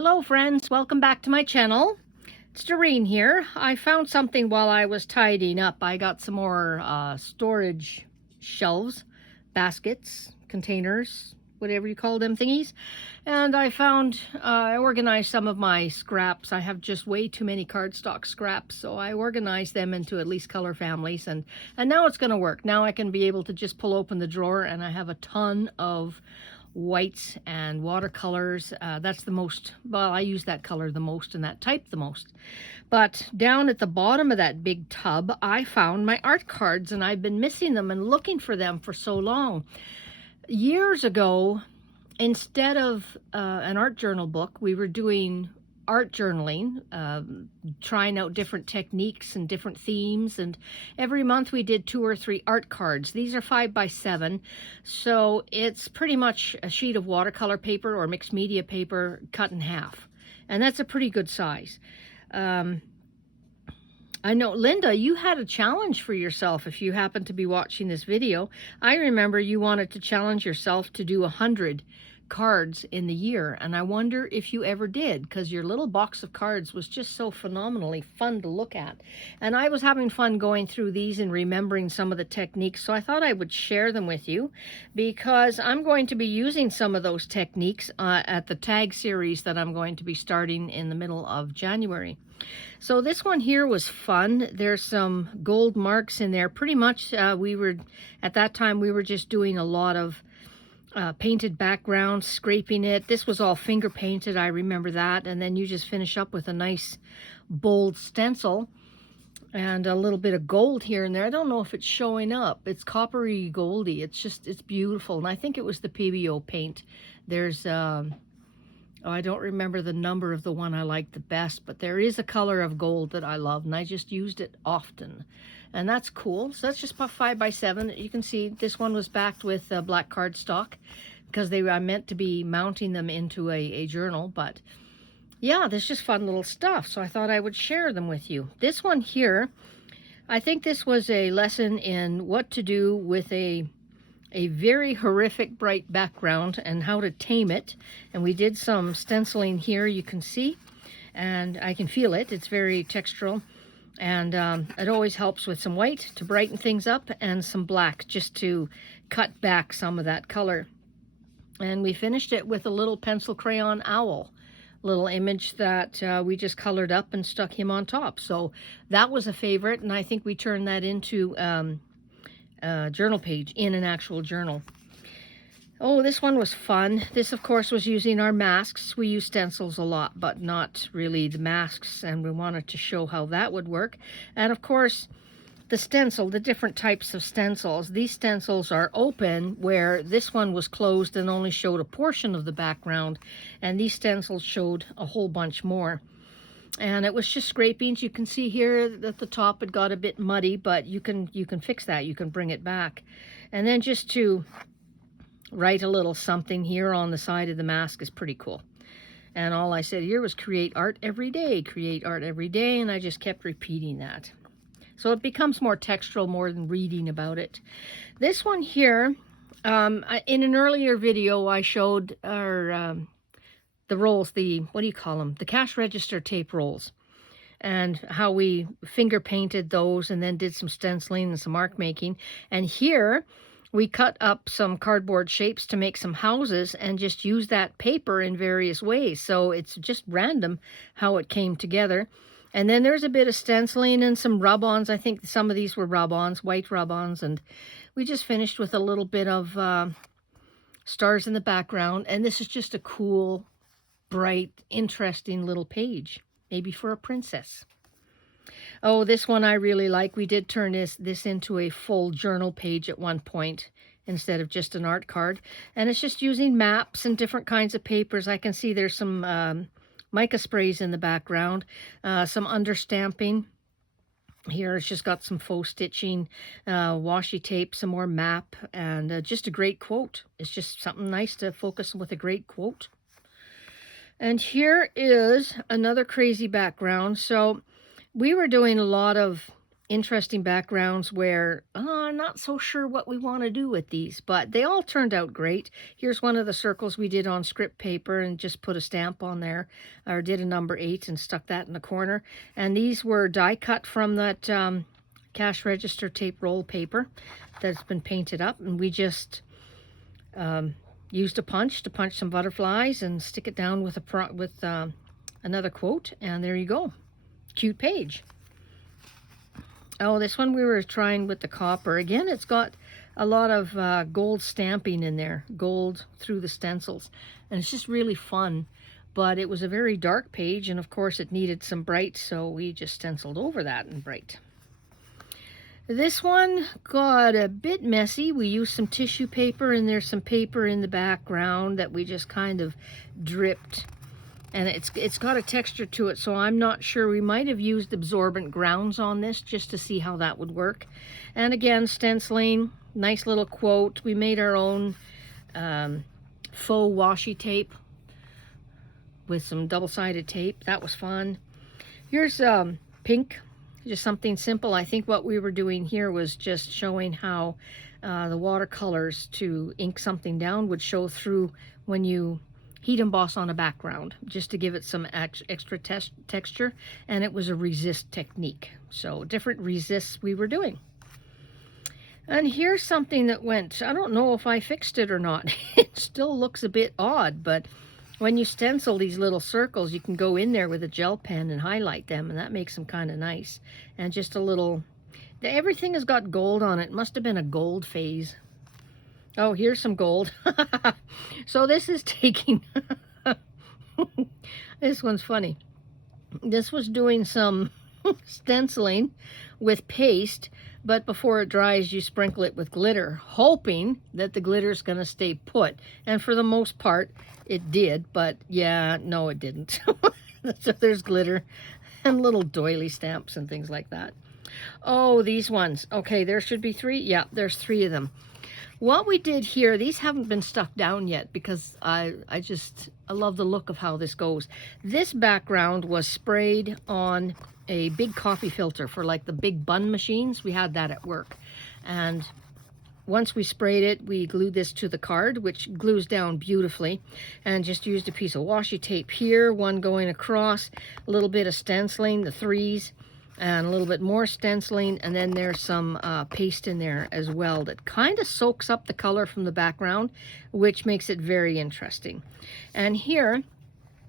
Hello friends, welcome back to my channel. It's Doreen here. I found something while I was tidying up. I got some more storage shelves, baskets, containers, whatever you call them thingies. And I found, I organized some of my scraps. I have just way too many cardstock scraps, so I organized them into at least color families. And now it's going to work. Now I can be able to just pull open the drawer and I have a ton of whites and watercolors. That's the most, well, I use that color the most and that type the most. But down at the bottom of that big tub, I found my art cards, and I've been missing them and looking for them for so long. Years ago, instead of an art journal book, we were doing art journaling, trying out different techniques and different themes, and every month we did 2 or 3 art cards. These are 5 by 7, so it's pretty much a sheet of watercolor paper or mixed media paper cut in half, and that's a pretty good size. I know, Linda, you had a challenge for yourself if you happen to be watching this video. I remember you wanted to challenge yourself to do 100 cards in the year, and I wonder if you ever did, because your little box of cards was just so phenomenally fun to look at. And I was having fun going through these and remembering some of the techniques, so I thought I would share them with you, because I'm going to be using some of those techniques at the tag series that I'm going to be starting in the middle of January. So this one here was fun. There's some gold marks in there. Pretty much at that time we were just doing a lot of painted background, scraping it. This was all finger painted, I remember that. And then you just finish up with a nice bold stencil and a little bit of gold here and there. I don't know if it's showing up. It's coppery goldy. It's beautiful. And I think it was the PBO paint. There's I don't remember the number of the one I like the best, but there is a color of gold that I love, and I just used it often. And that's cool. So that's just about 5 by 7. You can see this one was backed with black cardstock because I meant to be mounting them into a journal. But yeah, there's just fun little stuff. So I thought I would share them with you. This one here, I think this was a lesson in what to do with a very horrific bright background and how to tame it. And we did some stenciling here, you can see, and I can feel it. It's very textural. And it always helps with some white to brighten things up and some black just to cut back some of that color. And we finished it with a little pencil crayon owl, little image that we just colored up and stuck him on top. So that was a favorite, and I think we turned that into a journal page in an actual journal. Oh, this one was fun. This, of course, was using our masks. We use stencils a lot, but not really the masks, and we wanted to show how that would work. And, of course, the stencil, the different types of stencils. These stencils are open, where this one was closed and only showed a portion of the background, and these stencils showed a whole bunch more. And it was just scrapings. You can see here that the top had got a bit muddy, but you can fix that. You can bring it back. And then just to write a little something here on the side of the mask is pretty cool. And all I said here was create art every day, create art every day, and I just kept repeating that. So it becomes more textural more than reading about it. This one here, in an earlier video I showed our the rolls, what do you call them? The cash register tape rolls, and how we finger painted those and then did some stenciling and some mark making. And here we cut up some cardboard shapes to make some houses and just use that paper in various ways. So it's just random how it came together. And then there's a bit of stenciling and some rub-ons. I think some of these were rub-ons, white rub-ons. And we just finished with a little bit of stars in the background. And this is just a cool, bright, interesting little page, maybe for a princess. Oh, this one I really like. We did turn this into a full journal page at one point instead of just an art card. And it's just using maps and different kinds of papers. I can see there's some mica sprays in the background, some understamping. Here it's just got some faux stitching, washi tape, some more map, and just a great quote. It's just something nice to focus with a great quote. And here is another crazy background. So we were doing a lot of interesting backgrounds where I'm not so sure what we want to do with these, but they all turned out great. Here's one of the circles we did on script paper and just put a stamp on there, or did a number 8 and stuck that in the corner. And these were die cut from that cash register tape roll paper that's been painted up, and we just used a punch to punch some butterflies and stick it down with another quote, and there you go. Cute page. Oh, this one we were trying with the copper. Again, it's got a lot of gold stamping in there, gold through the stencils, and it's just really fun. But it was a very dark page, and of course it needed some bright, so we just stenciled over that in bright. This one got a bit messy. We used some tissue paper, and there's some paper in the background that we just kind of dripped. And it's got a texture to it, so I'm not sure. We might have used absorbent grounds on this just to see how that would work. And again, stenciling, nice little quote. We made our own faux washi tape with some double-sided tape. That was fun. Here's pink, just something simple. I think what we were doing here was just showing how the watercolors to ink something down would show through when you heat emboss on a background, just to give it some extra texture, and it was a resist technique. So different resists we were doing. And here's something that went, I don't know if I fixed it or not. It still looks a bit odd, but when you stencil these little circles, you can go in there with a gel pen and highlight them, and that makes them kind of nice. And just a little, everything has got gold on it. Must have been a gold phase. Oh, here's some gold. So this is taking, this one's funny. This was doing some stenciling with paste, but before it dries, you sprinkle it with glitter, hoping that the glitter is going to stay put. And for the most part, it did, but yeah, no, it didn't. So there's glitter and little doily stamps and things like that. Oh, these ones. Okay, there should be 3. Yeah, there's 3 of them. What we did here, these haven't been stuck down yet because I love the look of how this goes. This background was sprayed on a big coffee filter for like the big bun machines. We had that at work. And once we sprayed it, we glued this to the card, which glues down beautifully, and just used a piece of washi tape here, one going across, a little bit of stenciling, the 3s, and a little bit more stenciling, and then there's some paste in there as well that kind of soaks up the color from the background, which makes it very interesting. And here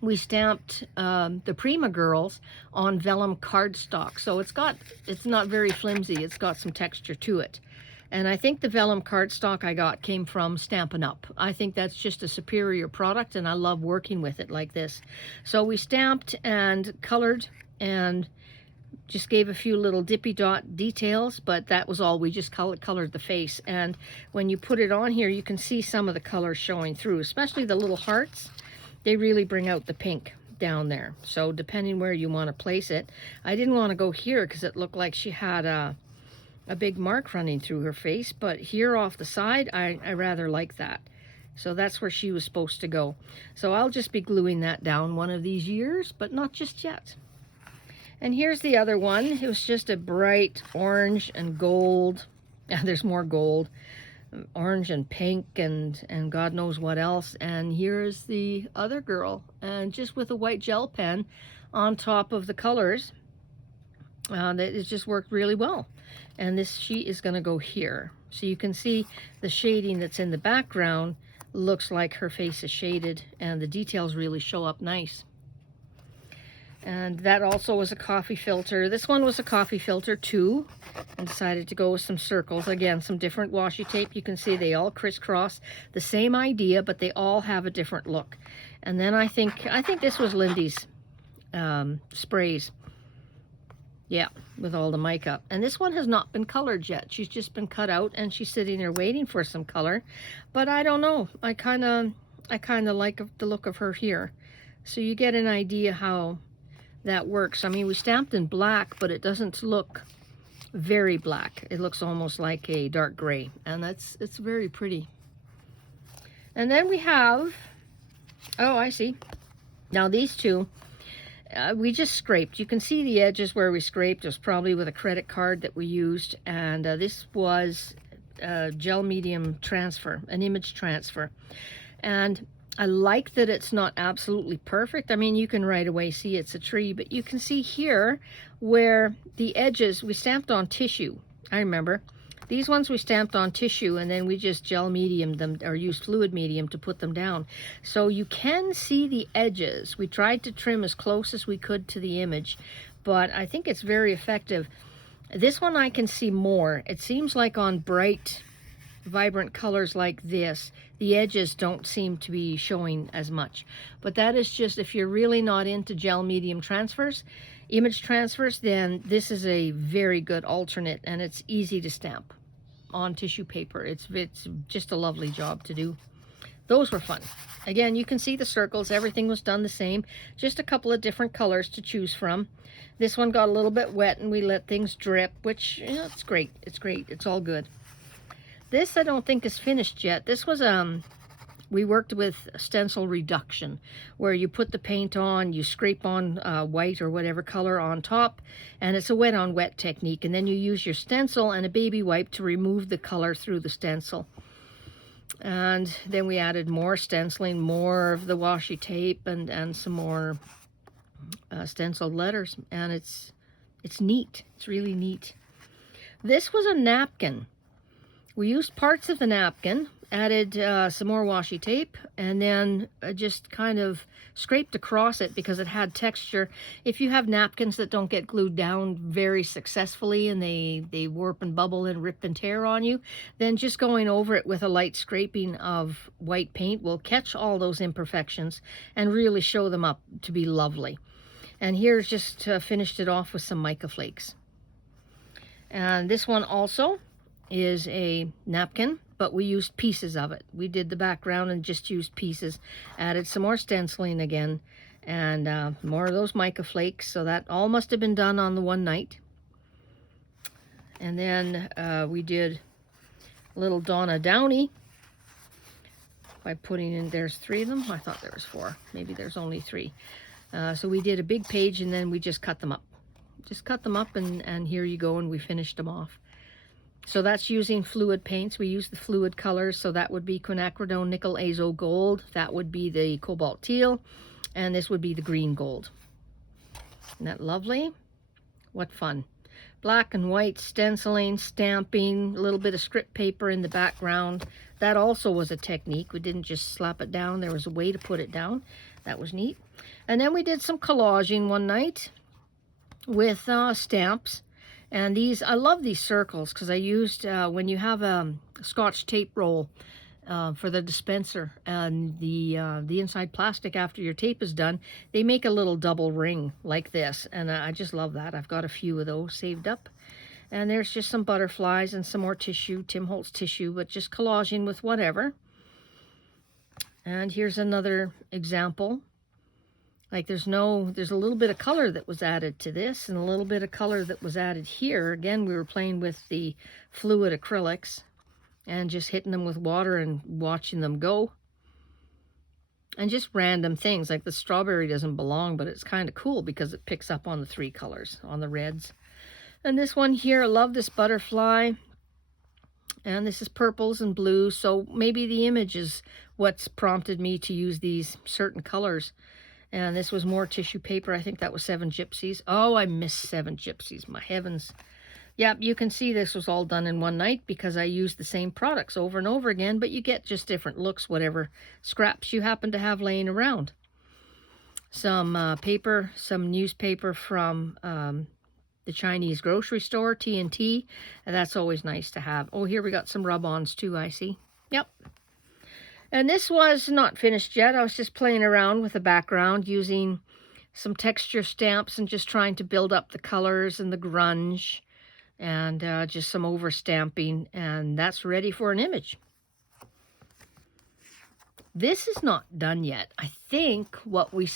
we stamped the Prima Girls on vellum cardstock, so it's not very flimsy. It's got some texture to it. And I think the vellum cardstock I got came from Stampin' Up. I think that's just a superior product, and I love working with it like this. So we stamped and colored and just gave a few little dippy dot details, but that was all. We just colored the face. And when you put it on here, you can see some of the colors showing through, especially the little hearts. They really bring out the pink down there. So depending where you want to place it, I didn't want to go here because it looked like she had a big mark running through her face, but here off the side, I rather like that. So that's where she was supposed to go. So I'll just be gluing that down one of these years, but not just yet. And here's the other one. It was just a bright orange and gold. Yeah, there's more gold. Orange and pink and God knows what else. And here's the other girl. And just with a white gel pen on top of the colors, it just worked really well. And this sheet is going to go here. So you can see the shading that's in the background looks like her face is shaded, and the details really show up nice. And that also was a coffee filter. This one was a coffee filter too. I decided to go with some circles. Again, some different washi tape. You can see they all crisscross. The same idea, but they all have a different look. And then I think this was Lindy's sprays. Yeah, with all the mica. And this one has not been colored yet. She's just been cut out, and she's sitting there waiting for some color. But I don't know. I kind of like the look of her here. So you get an idea how that works. I mean, we stamped in black, but it doesn't look very black. It looks almost like a dark gray, and it's very pretty. And then we have, oh, I see. Now these two, We just scraped. You can see the edges where we scraped. It was probably with a credit card that we used. And this was gel medium transfer, an image transfer. And I like that it's not absolutely perfect. I mean, you can right away see it's a tree, but you can see here where the edges, we stamped on tissue. I remember. These ones we stamped on tissue, and then we just gel medium them, or used fluid medium to put them down. So you can see the edges. We tried to trim as close as we could to the image, but I think it's very effective. This one I can see more. It seems like on bright, vibrant colors like this, the edges don't seem to be showing as much. But that is just if you're really not into gel medium transfers, image transfers, then this is a very good alternate, and it's easy to stamp on tissue paper. It's just a lovely job to do. Those were fun. Again, you can see the circles. Everything was done the same. Just a couple of different colors to choose from. This one got a little bit wet and we let things drip, which, you know, it's great. It's great. It's all good. This I don't think is finished yet. This was we worked with stencil reduction, where you put the paint on, you scrape on white or whatever color on top, and it's a wet on wet technique, and then you use your stencil and a baby wipe to remove the color through the stencil. And then we added more stenciling, more of the washi tape, and some more stenciled letters, and it's neat. It's really neat. This was a napkin. We used parts of the napkin, added some more washi tape, and then just kind of scraped across it because it had texture. If you have napkins that don't get glued down very successfully and they warp and bubble and rip and tear on you, then just going over it with a light scraping of white paint will catch all those imperfections and really show them up to be lovely. And here's just finished it off with some mica flakes. And this one also is a napkin, but we used pieces of it. We did the background and just used pieces. Added some more stenciling again, and more of those mica flakes. So that all must have been done on the one night. And then we did a little Donna Downey by putting in, there's 3 of them. I thought there was 4. Maybe there's only 3. So we did a big page, and then we just cut them up. Just cut them up, and here you go, and we finished them off. So that's using fluid paints. We use the fluid colors, so that would be quinacridone nickel azo gold. That would be the cobalt teal, and this would be the green gold. Isn't that lovely? What fun. Black and white stenciling, stamping, a little bit of script paper in the background. That also was a technique. We didn't just slap it down. There was a way to put it down. That was neat. And then we did some collaging one night with stamps. And these, I love these circles because I used, when you have a Scotch tape roll for the dispenser and the inside plastic after your tape is done, they make a little double ring like this. And I just love that. I've got a few of those saved up. And there's just some butterflies and some more tissue, Tim Holtz tissue, but just collaging with whatever. And here's another example. Like there's a little bit of color that was added to this and a little bit of color that was added here. Again, we were playing with the fluid acrylics and just hitting them with water and watching them go. And just random things, like the strawberry doesn't belong, but it's kind of cool because it picks up on the 3 colors, on the reds. And this one here, I love this butterfly. And this is purples and blues, so maybe the image is what's prompted me to use these certain colors. And this was more tissue paper. I think that was 7 Gypsies. Oh, I miss 7 Gypsies. My heavens. Yep, you can see this was all done in one night because I used the same products over and over again, but you get just different looks, whatever scraps you happen to have laying around. Some paper, some newspaper from the Chinese grocery store, T&T. And that's always nice to have. Oh, here we got some rub-ons too, I see. Yep. And this was not finished yet. I was just playing around with the background using some texture stamps and just trying to build up the colors and the grunge and just some overstamping. And that's ready for an image. This is not done yet. I think what we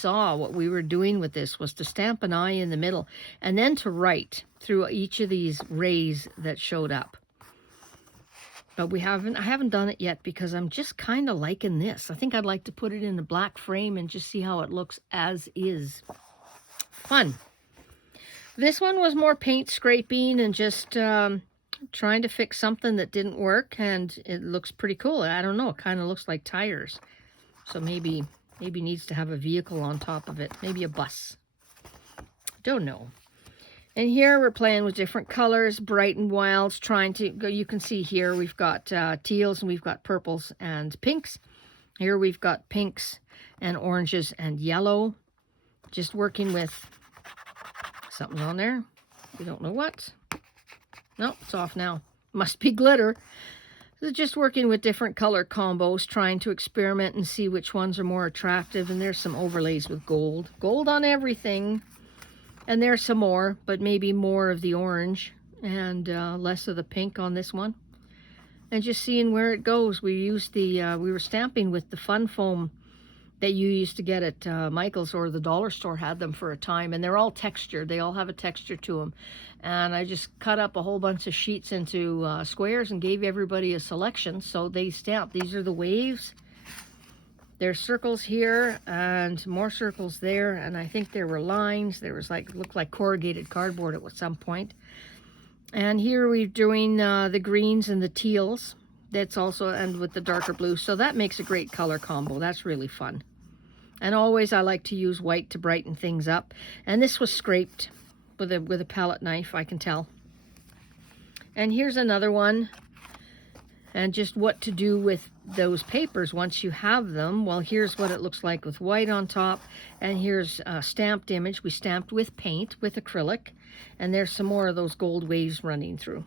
were doing with this was to stamp an eye in the middle and then to write through each of these rays that showed up. But I haven't done it yet because I'm just kind of liking this. I think I'd like to put it in a black frame and just see how it looks as is. Fun. This one was more paint scraping and just trying to fix something that didn't work, and it looks pretty cool. I don't know, it kind of looks like tires. So maybe needs to have a vehicle on top of it. Maybe a bus. Don't know. And here we're playing with different colors, bright and wilds, trying to go. You can see here we've got teals and we've got purples and pinks. Here we've got pinks and oranges and yellow. Just working with something on there. We don't know what. No, it's off now. Must be glitter. So just working with different color combos, trying to experiment and see which ones are more attractive. And there's some overlays with gold. Gold on everything. And there's some more, but maybe more of the orange and less of the pink on this one. And just seeing where it goes. We used we were stamping with the fun foam that you used to get at Michael's, or the dollar store had them for a time. And they're all textured. They all have a texture to them. And I just cut up a whole bunch of sheets into squares and gave everybody a selection. So they stamped. These are the waves. There's circles here and more circles there, and I think there were lines. There was looked like corrugated cardboard at some point. And here we're doing the greens and the teals. That's also, and with the darker blue. So that makes a great color combo. That's really fun. And always I like to use white to brighten things up. And this was scraped with a palette knife, I can tell. And here's another one. And just what to do with those papers once you have them. Well, here's what it looks like with white on top. And here's a stamped image. We stamped with paint, with acrylic. And there's some more of those gold waves running through.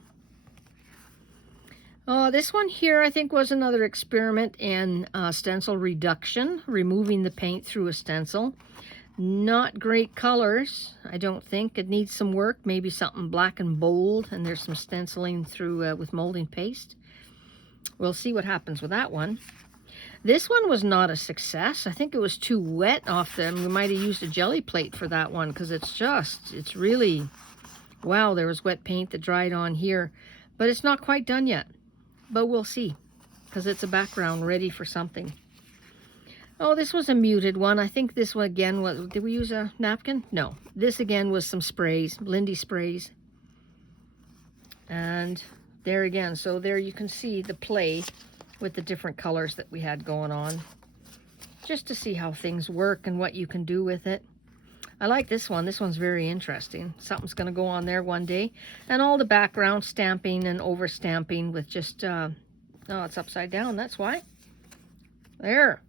Oh, this one here I think was another experiment in stencil reduction. Removing the paint through a stencil. Not great colors, I don't think. It needs some work. Maybe something black and bold. And there's some stenciling through with molding paste. We'll see what happens with that one. This one was not a success. I think it was too wet off them. We might have used a jelly plate for that one because it's really, wow, there was wet paint that dried on here. But it's not quite done yet. But we'll see because it's a background ready for something. Oh, this was a muted one. I think this one again was, did we use a napkin? No. This again was some sprays, Lindy sprays. And there again, so there you can see the play with the different colors that we had going on. Just to see how things work and what you can do with it. I like this one. This one's very interesting. Something's going to go on there one day. And all the background stamping and over stamping with just, oh, it's upside down. That's why. There.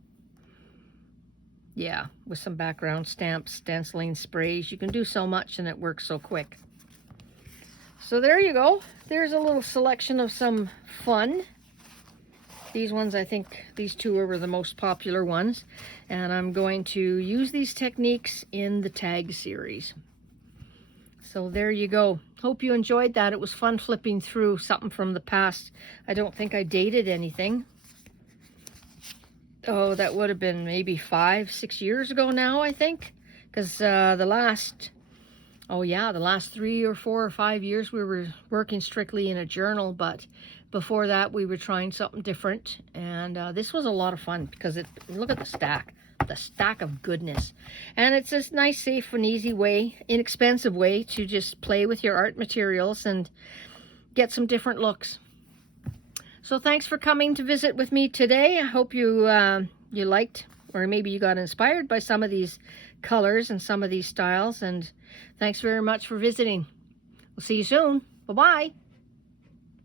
Yeah, with some background stamps, stenciling, sprays. You can do so much and it works so quick. So there you go. There's a little selection of some fun. These ones, I think, these two were the most popular ones. And I'm going to use these techniques in the tag series. So there you go. Hope you enjoyed that. It was fun flipping through something from the past. I don't think I dated anything. Oh, that would have been maybe 5-6 years ago now, I think. Because the last 3 or 4 or 5 years we were working strictly in a journal, but before that we were trying something different. And this was a lot of fun because look at the stack of goodness. And it's a nice, safe and easy way, inexpensive way to just play with your art materials and get some different looks. So thanks for coming to visit with me today. I hope you liked, or maybe you got inspired by some of these colors and some of these styles. And thanks very much for visiting. We'll see you soon. Bye-bye.